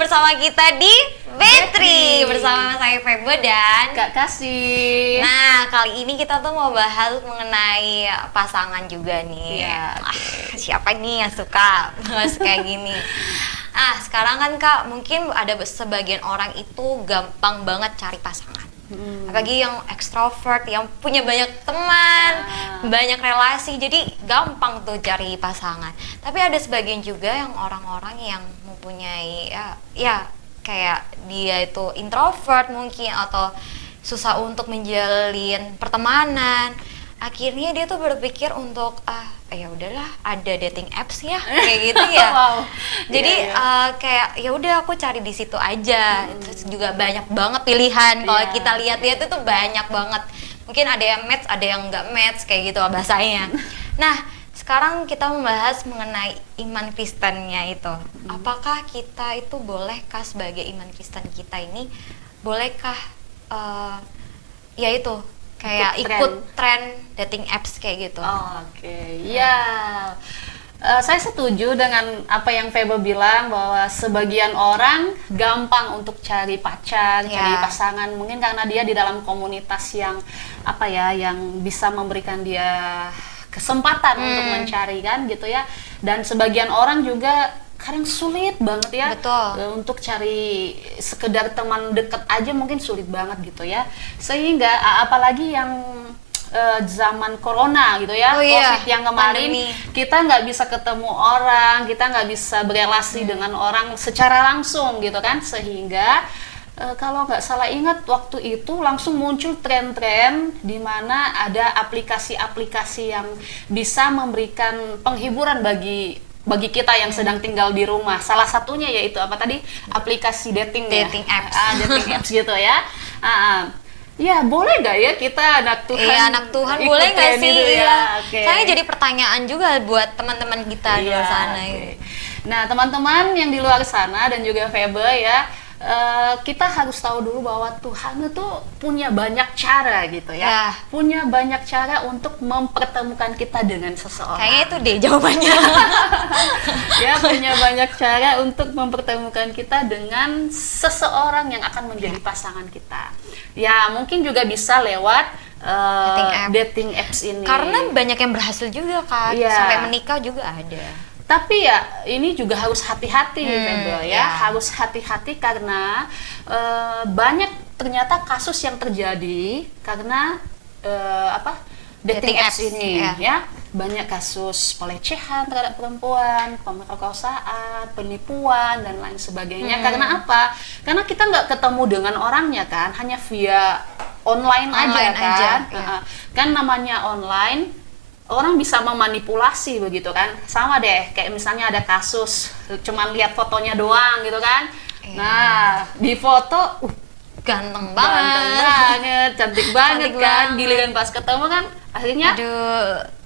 bersama kita di Betri bersama saya Febo dan Kak Kasih. Nah, kali ini kita tuh mau bahas mengenai pasangan juga nih. Iya. Siapa nih yang suka bahas kayak gini? Sekarang kan Kak, mungkin ada sebagian orang itu gampang banget cari pasangan. Apalagi yang ekstrovert, yang punya banyak teman, banyak relasi, jadi gampang tuh cari pasangan. Tapi ada sebagian juga yang orang-orang yang mempunyai ya kayak dia itu introvert mungkin atau susah untuk menjalin pertemanan. Akhirnya dia tuh berpikir untuk ya udahlah, ada dating apps ya kayak gitu ya. Wow. Jadi kayak ya udah aku cari di situ aja. Terus juga banyak banget pilihan. Kalau kita lihat-lihat itu banyak banget. Mungkin ada yang match, ada yang nggak match kayak gitu bahasanya. Nah, sekarang kita membahas mengenai iman Kristennya itu. Apakah kita itu bolehkah sebagai iman Kristen kita ini bolehkah ya itu kayak ikut tren dating apps kayak gitu? Oke. Ya, saya setuju dengan apa yang Febo bilang bahwa sebagian orang gampang untuk cari pacar, cari pasangan, mungkin karena dia di dalam komunitas yang yang bisa memberikan dia kesempatan untuk mencari kan gitu ya. Dan sebagian orang juga kadang sulit banget ya. Betul. Untuk cari sekedar teman dekat aja mungkin sulit banget gitu ya, sehingga apalagi yang zaman corona gitu ya, COVID yang kemarin, pandemi. Kita nggak bisa ketemu orang, kita nggak bisa berelasi dengan orang secara langsung gitu kan, sehingga kalau nggak salah ingat waktu itu langsung muncul tren-tren di mana ada aplikasi-aplikasi yang bisa memberikan penghiburan bagi kita yang sedang tinggal di rumah. Salah satunya yaitu apa tadi? Aplikasi dating apps. Dating apps gitu ya. Ya boleh nggak ya kita anak Tuhan? Iya, anak Tuhan boleh nggak sih? Itu, ya? Saya jadi pertanyaan juga buat teman-teman kita di luar sana. Nah, teman-teman yang di luar sana dan juga Febe ya, kita harus tahu dulu bahwa Tuhan itu punya banyak cara gitu ya. Punya banyak cara untuk mempertemukan kita dengan seseorang. Kayaknya itu deh jawabannya. Ya, punya banyak cara untuk mempertemukan kita dengan seseorang yang akan menjadi pasangan kita. Ya, mungkin juga bisa lewat dating apps ini. Karena banyak yang berhasil juga kan, sampai menikah juga ada. Tapi ya ini juga harus hati-hati, Febo ya. Harus hati-hati karena banyak ternyata kasus yang terjadi karena dating apps ini ya. Banyak kasus pelecehan terhadap perempuan, pemerkosaan, penipuan dan lain sebagainya. Karena apa? Karena kita nggak ketemu dengan orangnya kan, hanya via online aja kan. Kan namanya online, orang bisa memanipulasi begitu kan. Sama deh kayak misalnya ada kasus cuman lihat fotonya doang gitu kan. Nah, di foto ganteng banget, cantik banget kan. Giliran pas ketemu kan akhirnya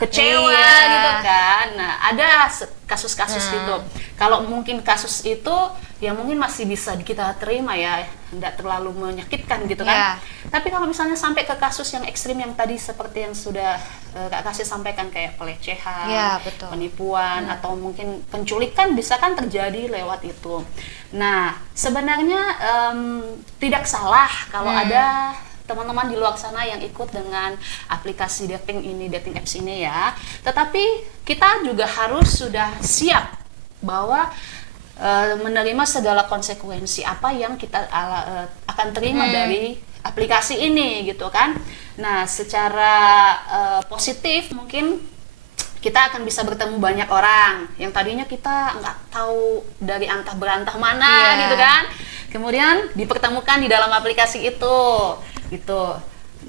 kecewa gitu kan. Nah, ada kasus-kasus gitu. Kalau mungkin kasus itu ya mungkin masih bisa kita terima ya, tidak terlalu menyakitkan gitu kan. Tapi kalau misalnya sampai ke kasus yang ekstrim yang tadi seperti yang sudah Kak Kasih sampaikan, kayak pelecehan, penipuan, atau mungkin penculikan bisa kan terjadi lewat itu. Nah, sebenarnya tidak salah kalau ada teman-teman di luar sana yang ikut dengan aplikasi dating apps ini ya. Tetapi kita juga harus sudah siap bahwa menerima segala konsekuensi apa yang kita akan terima dari aplikasi ini gitu kan. Nah, secara positif mungkin kita akan bisa bertemu banyak orang yang tadinya kita nggak tahu dari antah berantah mana gitu kan. Kemudian dipertemukan di dalam aplikasi itu gitu.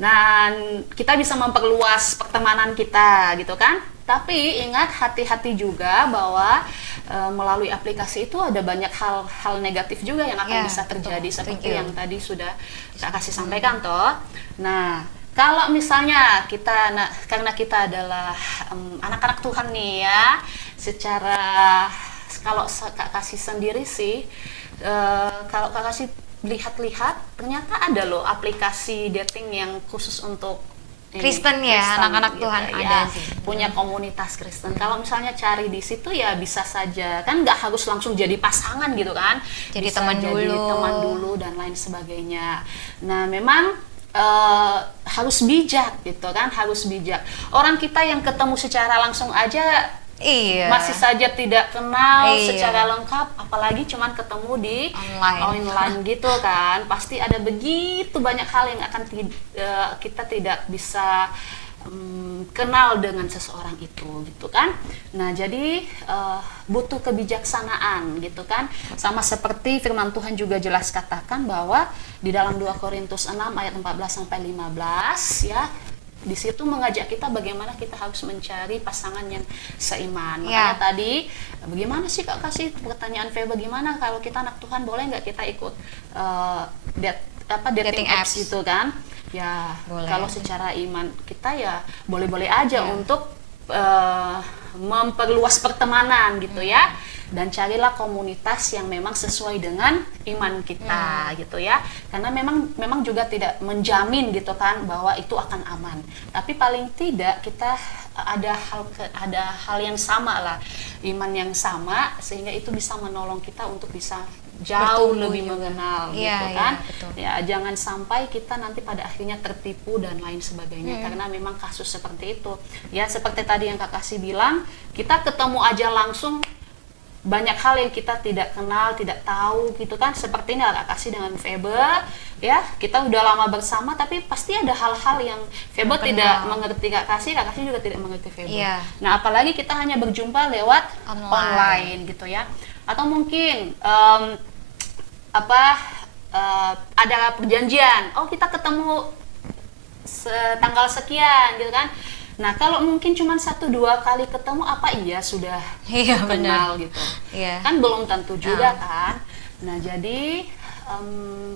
Nah, kita bisa memperluas pertemanan kita gitu kan. Tapi ingat, hati-hati juga bahwa melalui aplikasi itu ada banyak hal negatif juga yang akan bisa terjadi, seperti yang tadi sudah Kak Kasih sampaikan toh. Nah, kalau misalnya karena kita adalah anak-anak Tuhan nih ya, kalau Kak Kasih sendiri sih, kalau Kak Kasih lihat-lihat ternyata ada loh aplikasi dating yang khusus untuk Kristen ya, anak-anak Tuhan gitu, ada ya, sih. punya komunitas Kristen. Kalau misalnya cari di situ ya bisa saja, kan nggak harus langsung jadi pasangan gitu kan, Jadi bisa teman jadi dulu. teman dulu dan lain sebagainya. Nah memang harus bijak gitu kan, harus bijak. Orang kita yang ketemu secara langsung aja Iya. masih saja tidak kenal Iya. secara lengkap, apalagi cuman ketemu di online gitu kan. Pasti ada begitu banyak hal yang akan kita tidak bisa kenal dengan seseorang itu gitu kan. Nah jadi butuh kebijaksanaan gitu kan, sama seperti firman Tuhan juga jelas katakan bahwa di dalam 2 Korintus 6 ayat 14 sampai 15 ya, di situ mengajak kita bagaimana kita harus mencari pasangan yang seiman. Makanya tadi bagaimana sih Kak kasih pertanyaan Feb, bagaimana kalau kita anak Tuhan boleh nggak kita ikut dating apps gitu kan? Ya boleh. Kalau secara iman kita ya boleh-boleh aja untuk memperluas pertemanan gitu ya, dan carilah komunitas yang memang sesuai dengan iman kita gitu ya, karena memang juga tidak menjamin gitu kan bahwa itu akan aman, tapi paling tidak kita ada hal yang sama lah, iman yang sama, sehingga itu bisa menolong kita untuk bisa jauh lebih mengenal gitu kan. Ya jangan sampai kita nanti pada akhirnya tertipu dan lain sebagainya, karena memang kasus seperti itu ya, seperti tadi yang Kak Kasih bilang, kita ketemu aja langsung banyak hal yang kita tidak kenal, tidak tahu gitu kan, seperti ini Kak Kasih dengan Febe ya, kita udah lama bersama tapi pasti ada hal-hal yang Febe tidak mengerti Kak Kasih juga tidak mengerti Febe. Nah apalagi kita hanya berjumpa lewat online gitu ya, atau mungkin ada perjanjian, oh kita ketemu tanggal sekian gitu kan. Nah kalau mungkin cuma 1-2 kali ketemu, apa iya sudah kenal gitu, kan belum tentu juga kan. Nah jadi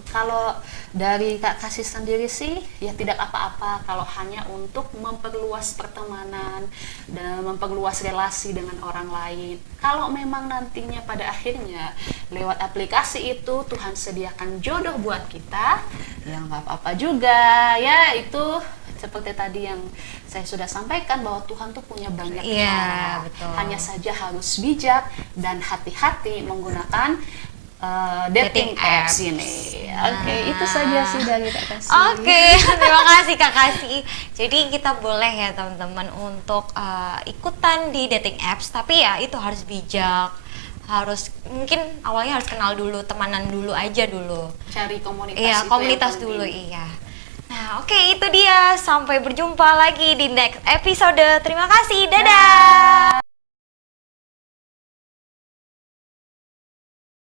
kalau dari Kak Kasih sendiri sih ya tidak apa-apa kalau hanya untuk memperluas pertemanan dan memperluas relasi dengan orang lain. Kalau memang nantinya pada akhirnya lewat aplikasi itu Tuhan sediakan jodoh buat kita, ya nggak apa-apa juga ya. Itu seperti tadi yang saya sudah sampaikan bahwa Tuhan tuh punya banyak cara, hanya saja harus bijak dan hati-hati menggunakan dating apps ini. Oke, itu saja sih dari Kak Kasih. Oke, terima kasih Kak Kasih. Jadi kita boleh ya teman-teman untuk ikutan di dating apps, tapi ya itu harus bijak. Harus mungkin awalnya harus kenal dulu, temanan dulu aja dulu. Cari komunitas. Iya, komunitas dulu iya. Nah, oke, itu dia. Sampai berjumpa lagi di next episode. Terima kasih. Dadah.